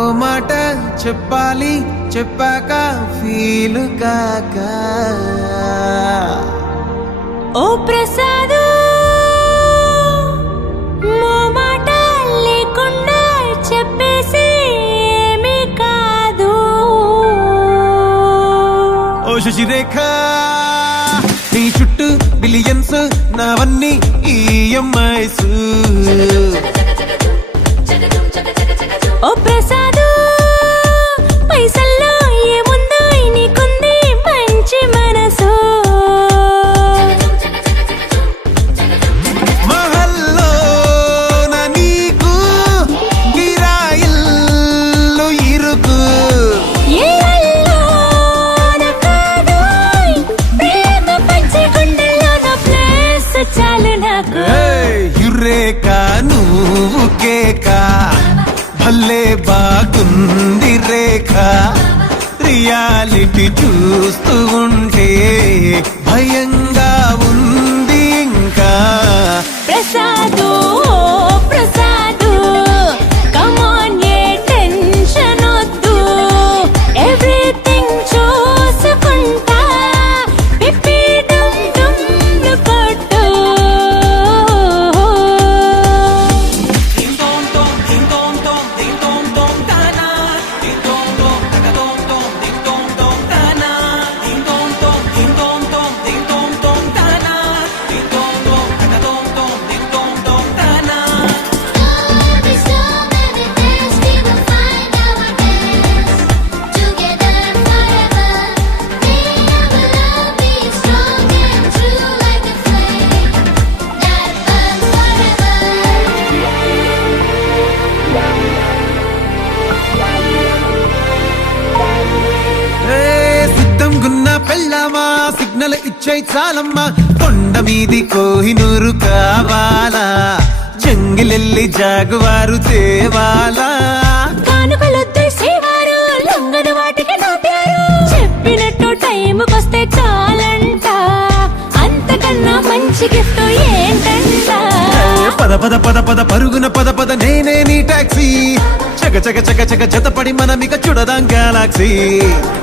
ఓ మాట చెప్పాలి చెప్పాక ఫీలు కాక ఓ ప్రసాదు మో మాట లేకుండా చెప్పేసి ఏమీ కాదు. ఓ శశిరేఖ నీ చుట్టూ బిలియన్స్ నావన్నీ ఈఎంఐస్. ఓ ప్రసాదు పైసల్లో ఏముందో నీకుంది మంచి మనసు. మహల్లో నా నీకు గిరాయిల్లు ఇరుకు. ఏ అల్లోన కాదోయ్ ప్రేమ పంచి గుండెల్లోన ప్లేస్ చాలు నాకు. యురేక నువ్వు కేక భలే బాగుంది రేఖ. రియాలిటీ చూస్తూ ఉంటే భయంగా ఉంది ఇంకా. ప్రసాదు ప్రసాదు కమాన్ ఏ టెన్షన్ వద్దు. ఎవ్రీథింగ్ చూసుకుంటా పిప్పి డమ్ డమ్ కొట్టు. సిద్ధంగున్న పెళ్ళామా సిగ్నల్ ఇచ్చే చాలమ్మా. కొండ మీది కోహినూరు కావాలా, జంగిలెల్లి జాగువారు తేవాలా. కానుకలొద్దు సేవారు లొంగని వాటికి నోపారు. చెప్పినట్టు టైంకొస్తే చాలంట, అంతకన్నా మంచి గిఫ్ట్ ఏంటంట. పద పద పద పద పరుగున పద పద నేనే నీ టాక్సీ. చక చక చక చక జతపడి మనమిక చూడదాం గెలాక్సీ.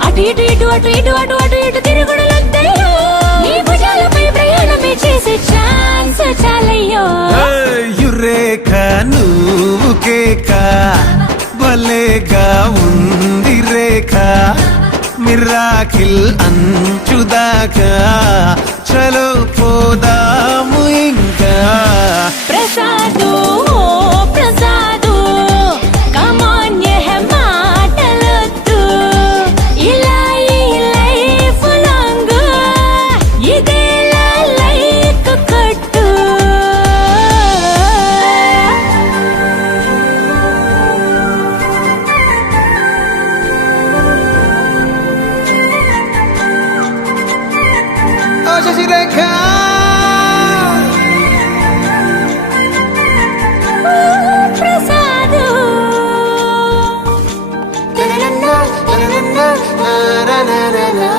అటు ఇటు ఇటు అటు ఇటు అటు అటు ఇటు తిరుగుడులొద్దయ్యో. నీ భుజాలపై ప్రయాణమే చేసే ఛాన్స్ చాలయ్యో. యురేఖ నువ్వు కేక భలేగా ఉంది రేఖ. మిరాకిల్ అంచుదాకా చలో పోదాము ఇంకా. ప్రసాదు ప్రసాదు కమాన్ ఏ మాటలొద్దు. ఇలా ఈ లైఫ్ లాంగ్ ఇదేలా లైక్ కొట్టు. ఓ Sasirekha Prasad na na na na na na na